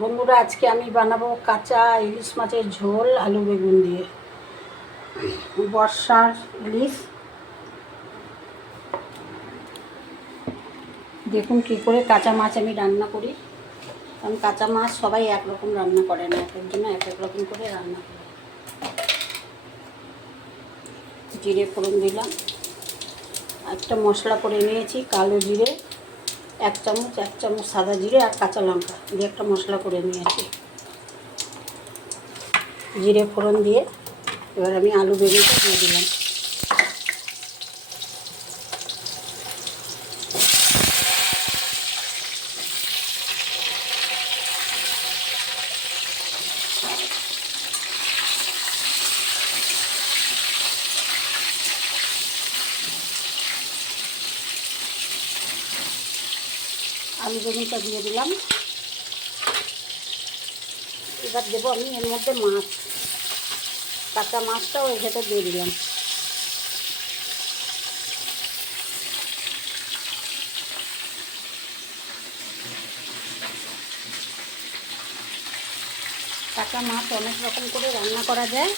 বন্ধুরা, আজকে আমি বানাবো কাঁচা ইলিশ মাছের ঝোল আলু বেগুন দিয়ে। বর্ষার ইলিশ দেখুন কী করে কাঁচা মাছ আমি রান্না করি। কারণ কাঁচা মাছ সবাই একরকম রান্না করে না, এক একজনে এক এক রকম করে রান্না করে। জিরে ফোড়ন দিলাম, একটা মশলা করে নিয়েছি কালো জিরে, এক চামচ সাদা জিরে আর কাঁচা লঙ্কা দিয়ে একটা মশলা করে নিয়েছি। জিরে ফোড়ন দিয়ে এবার আমি আলু বেগুনটা দিয়ে দিলাম। আলু বেগুনটা দিয়ে দিলাম। এবার দেবো আমি এর মধ্যে মাছ, কাঁচা মাছটাও এর ভেতর দিয়ে দিলাম। কাঁচা মাছ অনেক রকম করে রান্না করা যায়।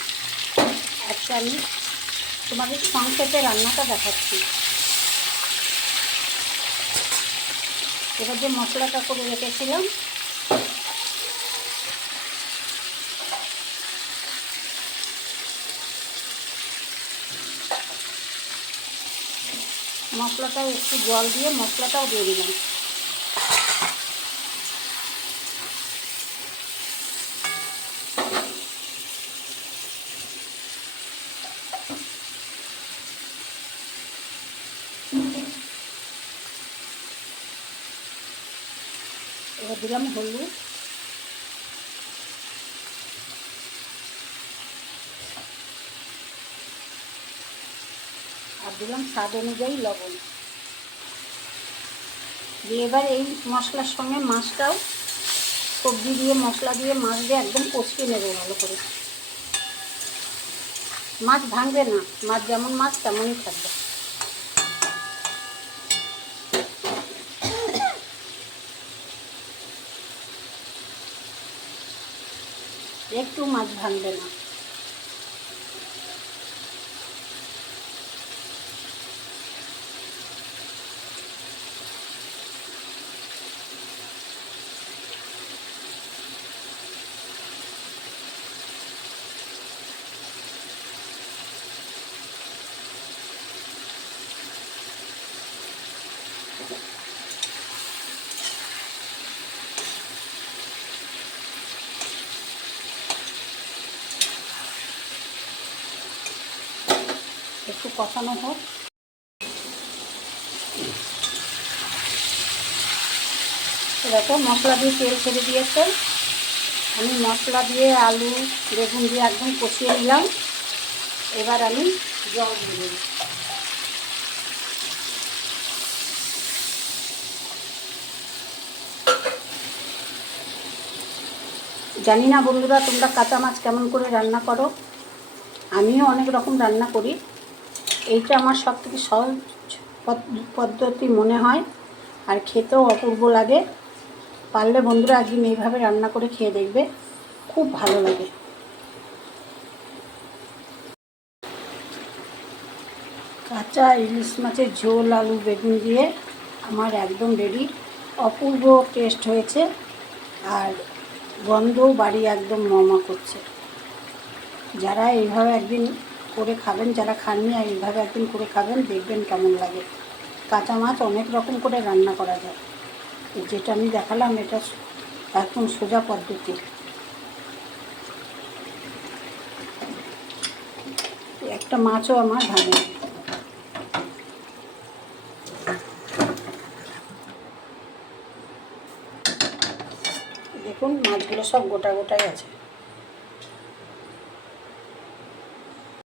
আজকে আমি তোমাদের সংক্ষেপে রান্নাটা দেখাচ্ছি। এবার যে মশলাটা করে রেখেছিলাম মশলাটাও একটু জল দিয়ে মশলাটাও দিয়ে দিলাম। এবার দিলাম হলুদ, আর দিলাম স্বাদ অনুযায়ী লবণ দিয়ে এবার এই মশলার সঙ্গে মাছটাও সবজি দিয়ে মশলা দিয়ে মাছ দিয়ে একদম কষিয়ে নেবো ভালো করে। মাছ ভাঙবে না, মাছ যেমন মাছ তেমনই থাকবে। একটু মাছ ভাঙবে না। একটু কষানো হোক। দেখো মশলা দিয়ে তেল ছেড়ে দিয়েছে। আমি মশলা দিয়ে আলু বেগুন দিয়ে একদম কষিয়ে নিলাম। এবার আমি জল দিয়ে দিই। জানি না বন্ধুরা তোমরা কাঁচা মাছ কেমন করে রান্না করো, আমিও অনেক রকম রান্না করি। এইটা আমার সবথেকে সহজ পদ্ধতি মনে হয়, আর খেতেও অপূর্ব লাগে। পারলে বন্ধুরা একদিন এইভাবে রান্না করে খেয়ে দেখবে, খুব ভালো লাগে। কাঁচা ইলিশ মাছের ঝোল আলু বেগুন দিয়ে আমার একদম রেডি। অপূর্ব টেস্ট হয়েছে, আর গন্ধও বাড়ি একদম মমা করছে। যারা এইভাবে একদিন করে খাবেন, যারা খাননি এইভাবে একদিন করে খাবেন, দেখবেন কেমন লাগে। কাঁচা মাছ অনেক রকম করে রান্না করা যায়, যেটা আমি দেখালাম এটা একদম সোজা পদ্ধতি। একটা মাছও আমার ভাঙে। দেখুন মাছগুলো সব গোটা গোটাই আছে।